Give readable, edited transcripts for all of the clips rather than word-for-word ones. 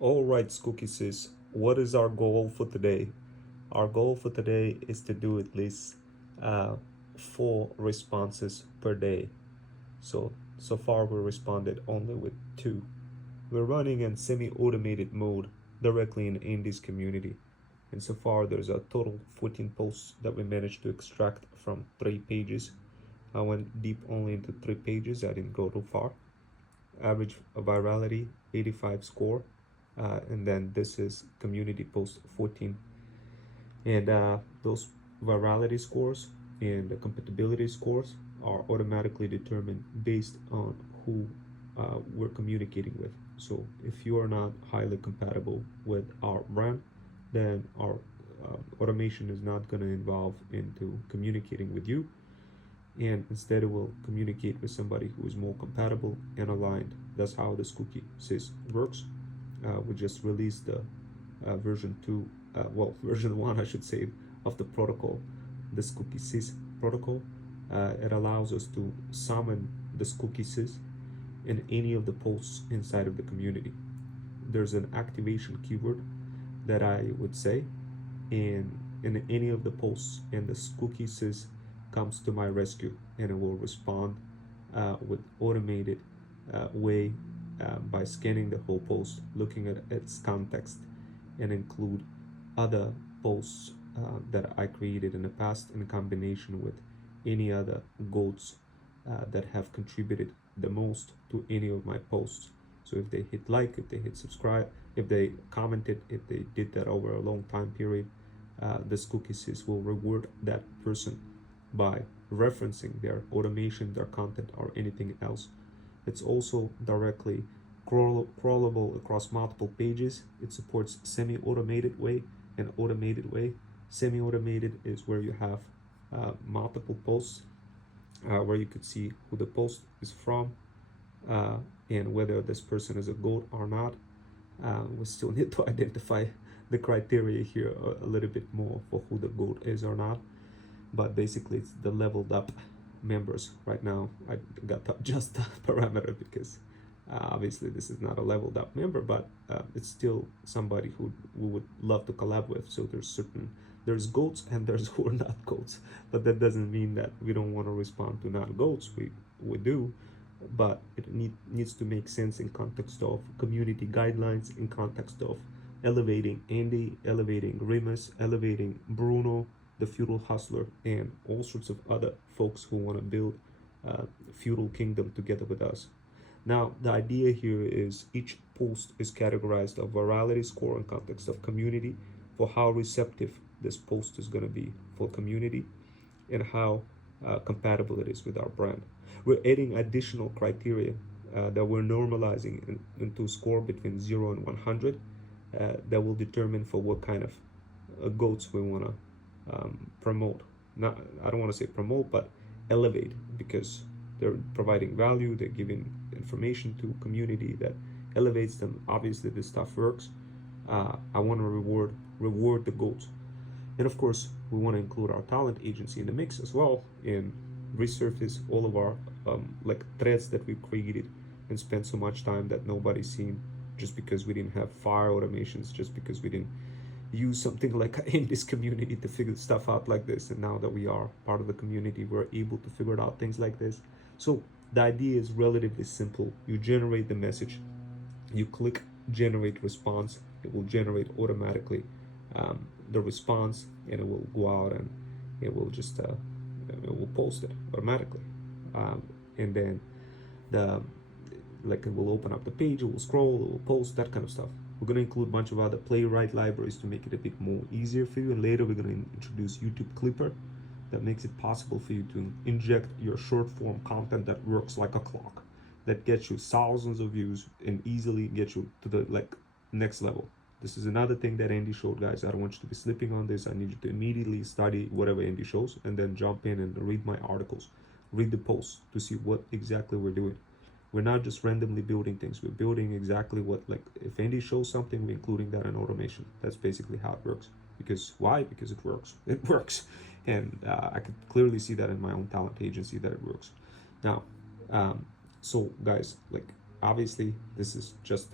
All right, Scookey Sis, what is our goal for today? Our goal for today is to do at least uh, 4 responses per day. So far we responded only with 2. We're running in semi-automated mode directly in Andy's community. And so far there's a total 14 posts that we managed to extract from 3 pages. I went deep only into 3 pages, I didn't go too far. Average virality 85 score, and then this is community post 14, and those virality scores and the compatibility scores are automatically determined based on who we're communicating with. So if you are not highly compatible with our brand, then our automation is not going to involve into communicating with you, and instead it will communicate with somebody who is more compatible and aligned. That's how the Scookey Sis works. We just released the version 2, version 1, I should say, of the protocol, the Scookey Sis protocol. It allows us to summon the Scookey Sis in any of the posts inside of the community. There's an activation keyword that I would say, and in any of the posts, and the Scookey Sis comes to my rescue, and it will respond with automated way by scanning the whole post, looking at its context, and include other posts that I created in the past in combination with any other goats that have contributed the most to any of my posts. So if they hit like, if they hit subscribe, if they commented, if they did that over a long time period, the Scookey Sis will reward that person by referencing their automation, their content, or anything else. It's also directly crawlable across multiple pages. It supports semi-automated way and automated way. Semi-automated is where you have multiple posts where you could see who the post is from uh, and whether this person is a goat or not. We still need to identify the criteria here a little bit more for who the goat is or not, but basically it's the leveled up members. Right now I got to adjust the parameter because obviously this is not a leveled up member, but it's still somebody who we would love to collab with. So there's goats and there's who are not goats, but that doesn't mean that we don't want to respond to not goats. We do, but it needs to make sense in context of community guidelines, in context of elevating Andy, elevating Remus, elevating Bruno, the feudal hustler, and all sorts of other folks who want to build feudal kingdom together with us. Now, the idea here is each post is categorized of virality score in context of community for how receptive this post is going to be for community and how compatible it is with our brand. We're adding additional criteria that we're normalizing into a score between 0 and 100 that will determine for what kind of goats we want to promote. Not, I don't want to say promote, but elevate, because they're providing value, they're giving information to community that elevates them. Obviously this stuff works. I want to reward the goals, and of course we want to include our talent agency in the mix as well and resurface all of our like threads that we created and spent so much time that nobody's seen, just because we didn't have fire automations, just because we didn't use something like in this community to figure stuff out like this. And now that we are part of the community, we're able to figure out things like this. So the idea is relatively simple. You generate the message, you click generate response, it will generate automatically the response, and it will go out and it will just it will post it automatically, and then the like it will open up the page, it will scroll, it will post, that kind of stuff. We're going to include a bunch of other playwright libraries to make it a bit more easier for you, and later we're going to introduce YouTube Clipper that makes it possible for you to inject your short form content that works like a clock, that gets you thousands of views and easily gets you to the like next level. This is another thing that Andy showed, guys. I don't want you to be sleeping on this. I need you to immediately study whatever Andy shows and then jump in and read my articles, read the posts to see what exactly we're doing. We're not just randomly building things. We're building exactly what, like, if Andy shows something, we're including that in automation. That's basically how it works. Because why? Because it works. It works. And I could clearly see that in my own talent agency that it works. Now, so guys, like, obviously this is just,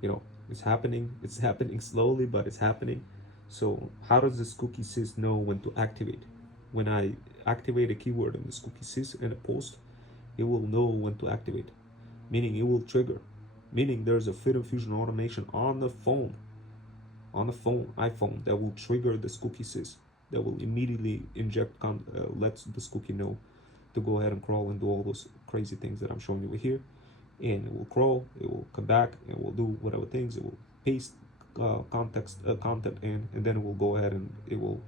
you know, It's happening. It's happening slowly, but it's happening. So how does the Scookey Sis know when to activate? When I activate a keyword in the Scookey Sis in a post, it will know when to activate, meaning it will trigger, meaning there's a Fit Fusion automation on the phone, iPhone, that will trigger the Scookey Sis, that will immediately lets the Scookey know to go ahead and crawl and do all those crazy things that I'm showing you here. And it will crawl, it will come back, and it will do whatever things, it will paste content in, and then it will go ahead and it will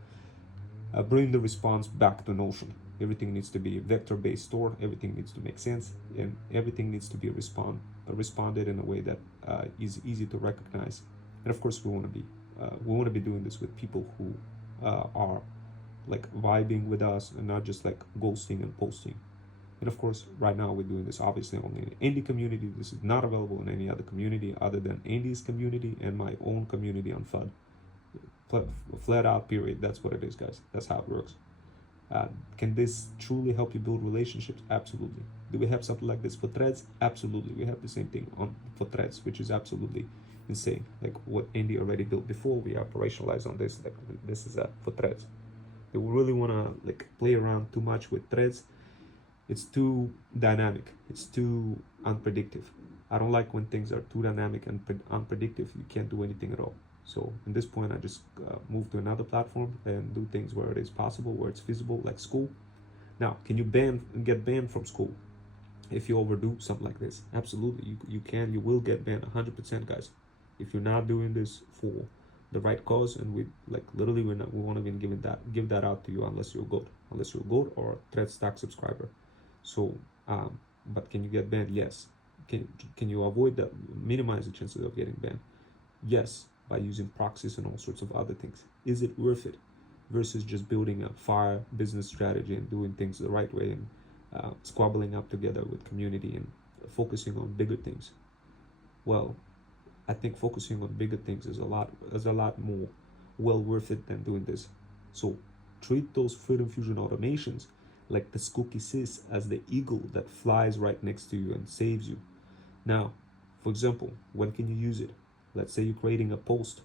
bring the response back to Notion. Everything needs to be vector-based store. Everything needs to make sense, and everything needs to be responded in a way that is easy to recognize. And of course, we want to be doing this with people who are like vibing with us and not just like ghosting and posting. And of course, right now we're doing this obviously only in the indie community. This is not available in any other community other than Indie's community and my own community on FUD. Flat out, period. That's what it is, guys. That's how it works. Can this truly help you build relationships? Absolutely. Do we have something like this for Threads? Absolutely. We have the same thing on for Threads, which is absolutely insane. Like what Indie already built before, we operationalize on this. Like this is for Threads. They really want to like play around too much with Threads. It's too dynamic. It's too unpredictable. I don't like when things are too dynamic and unpredictable. You can't do anything at all. So at this point, I just move to another platform and do things where it is possible, where it's feasible, like school. Now, can you get banned from school if you overdo something like this? Absolutely, you can. You will get banned 100%, guys. If you're not doing this for the right cause, and we like literally we won't even give that out to you unless you're a goat or a Thread Stack subscriber. So, but can you get banned? Yes. Can you avoid that? Minimize the chances of getting banned? Yes, by using proxies and all sorts of other things. Is it worth it versus just building a fire business strategy and doing things the right way and squabbling up together with community and focusing on bigger things? Well, I think focusing on bigger things is a lot more well worth it than doing this. So treat those Freedom Fusion automations like the Scookey Sis as the eagle that flies right next to you and saves you. Now, for example, when can you use it? Let's say you're creating a post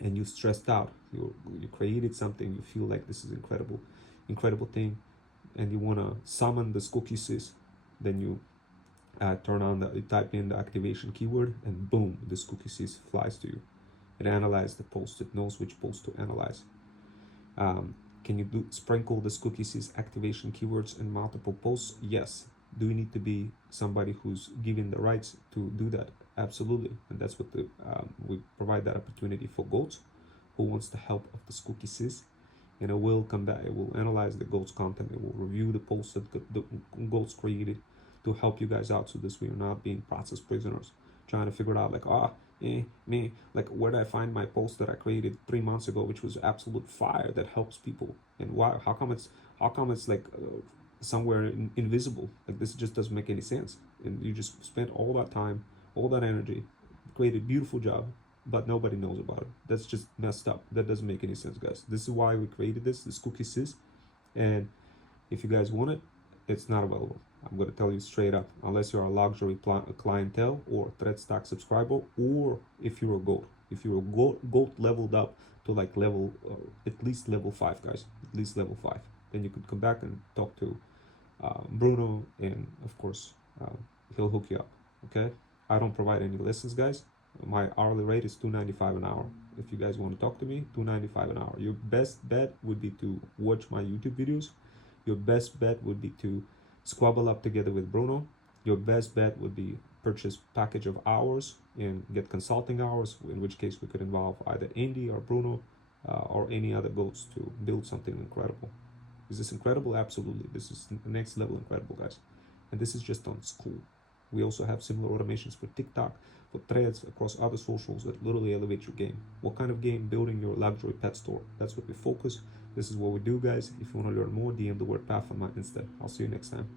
and you're stressed out. You created something, you feel like this is incredible thing, and you want to summon the Scookey Sis. Then you you type in the activation keyword, and boom, the Scookey Sis flies to you. It analyzes the post. It knows which post to analyze. Can you sprinkle the Scookey Sis activation keywords in multiple posts? Yes. Do you need to be somebody who's given the rights to do that? Absolutely. And that's what we provide that opportunity for goats who wants the help of the Scookey Sis. And it will come back, it will analyze the goats content, it will review the posts that the goats created to help you guys out, so this way you're not being process prisoners trying to figure out like, like where did I find my post that I created 3 months ago, which was absolute fire that helps people, and why, how come it's like somewhere invisible? Like this just doesn't make any sense, and you just spent all that time, all that energy, created a beautiful job, but nobody knows about it. That's just messed up. That doesn't make any sense, guys. This is why we created this Scookey Sis, and if you guys want it, it's not available. I'm going to tell you straight up, unless you're a luxury clientele or Thread Stack subscriber, or if you're a goat. If you're a goat leveled up to like level, at least level 5, guys, at least level 5, then you could come back and talk to Bruno, and of course, he'll hook you up, okay? I don't provide any lessons, guys. My hourly rate is $2.95 an hour. If you guys want to talk to me, $2.95 an hour. Your best bet would be to watch my YouTube videos. Your best bet would be to squabble up together with Bruno. Your best bet would be purchase package of hours and get consulting hours, in which case we could involve either Andy or Bruno or any other goats to build something incredible. Is this incredible? Absolutely. This is next level incredible, guys. And this is just on school. We also have similar automations for TikTok, for Threads, across other socials that literally elevate your game. What kind of game? Building your luxury pet store. That's what we focus. This is what we do, guys. If you want to learn more, DM the word PATH on my Insta. I'll see you next time.